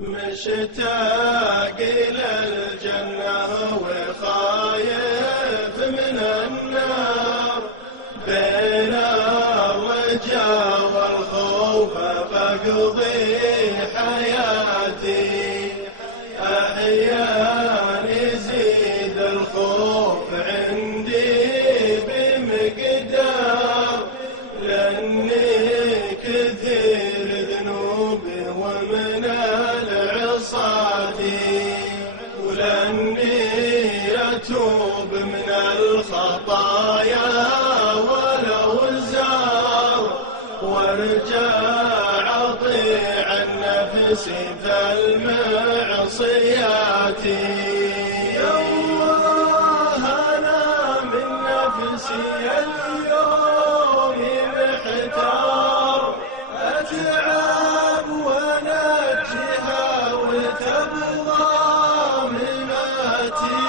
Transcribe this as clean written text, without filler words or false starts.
مشتاق للجنة وخايف من النار، بين الرجا والخوف بقضي حياتي. أحيانا يزيد الخوف عندي بمقدار، لأني كثير ذنوبي ومن العصاتي، ولأني أتوب من الخطايا والأوزار، وارجع أطيع النفس في المعصيات. يا الله أنا من نفسي اليوم محتار، أتعب ونجها وتبغى مماتي.